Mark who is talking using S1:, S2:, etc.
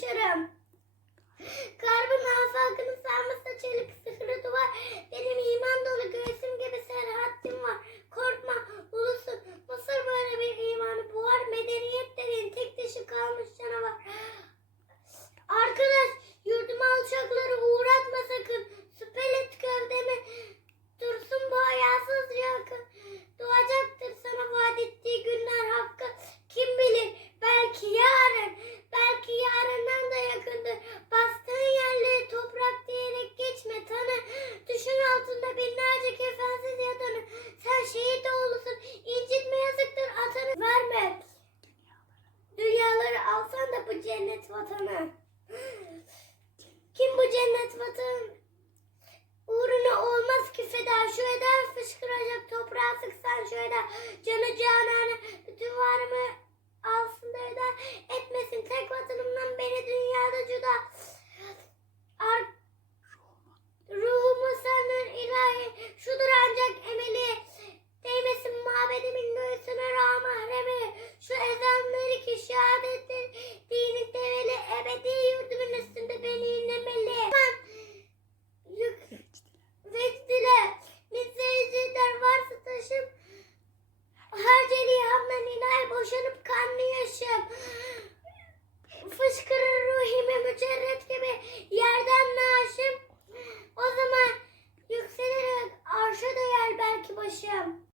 S1: görüşürüm. cennet vatanı? Kim bu cennet vatanı? Uğruna olmaz ki feda. Şu eder fışkıracak toprağa sıksan şu eder. Canı cananı bütün varımı alsın da eder. Etmesin tek vatanımdan beni dünyada cüda. Ar Ruhumu senden ilahi şudur ancak emeli. Değmesin mabedimin göğsüne rağmen mahremi. Şu ezanları ki şehadetleri Allah'tan ilahi boşanıp kanlı yaşım. Fışkırır ruhime mücerret gibi yerden naaşım. O zaman yükselerek arşa değer belki başım.